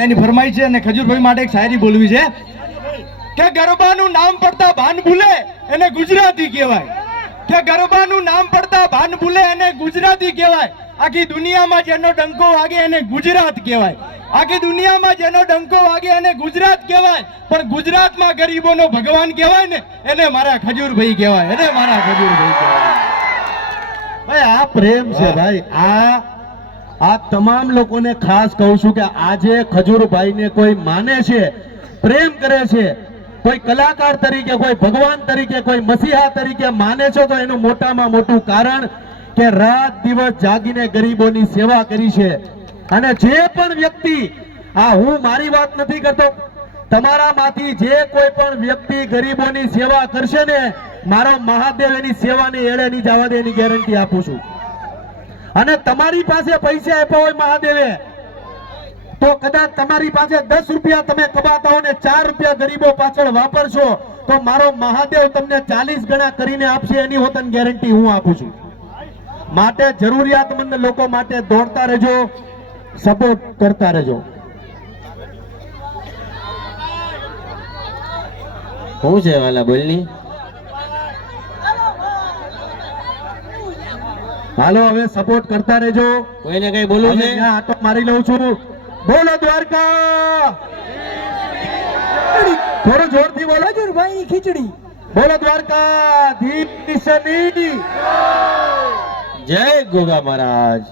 એની ફરમાઈ છે અને ખજૂરભાઈ માટે એક શાયરી બોલવી છે કે ગરબાનું નામ પડતા ભાન ભૂલે એને ગુજરાતી કહેવાય. કે ગરબાનું નામ પડતા ભાન ભૂલે એને ગુજરાતી કહેવાય. આખી દુનિયામાં જેનો ડંકો વાગે એને ગુજરાત કહેવાય. આખી દુનિયામાં જેનો ડંકો વાગે એને ગુજરાત કહેવાય. પણ ગુજરાતમાં ગરીબોનો ભગવાન કહેવાય ને એને મારા ખજૂરભાઈ કહેવાય. એને મારા ખજૂરભાઈ કહેવાય. ભાઈ આ પ્રેમ છે ભાઈ. આ આ તમામ લોકોને ખાસ કહું છું કે આજે ખજૂરભાઈને કોઈ માને છે, પ્રેમ કરે છે, કોઈ કલાકાર તરીકે, કોઈ ભગવાન તરીકે, કોઈ મસીહા તરીકે માને છો, તો એનું મોટામાં મોટું કારણ કે રાત દિવસ જાગીને ગરીબોની સેવા કરી છે. અને જે પણ વ્યક્તિ, આ હું મારી વાત નથી કરતો, તમારામાંથી જે કોઈ પણ વ્યક્તિ ગરીબોની સેવા કરશે ને, મારો મહાદેવ એની સેવાની એળે નહીં જવા દે એની ગેરંટી આપું છું. અને તમારી પાસે પૈસા આપ્યા હોય મહાદેવે, તો કદાચ તમારી પાસે દસ રૂપિયા તમે કમાતા હો ને ચાર રૂપિયા ગરીબો પાછળ વાપરશો, તો મારો મહાદેવ તમને ચાલીસ ગણા કરીને આપશે, એની હોતન ગેરંટી હું આપું છું. માટે જરૂરિયાતમંદ લોકો માટે દોડતા રહેજો સપોર્ટ કરતા રહેજો. શું છે વાલા બોલની? હાલો હવે સપોર્ટ કરતા રહેજો. કોઈને કઈ બોલવું હવે છે? ત્યાં આટો મારી લઉં છું. બોલો દ્વારકા! થોડું જોરથી બોલો. ભાઈ ખીચડી. બોલો દ્વારકા! ધીશની જય ગોગા મહારાજ.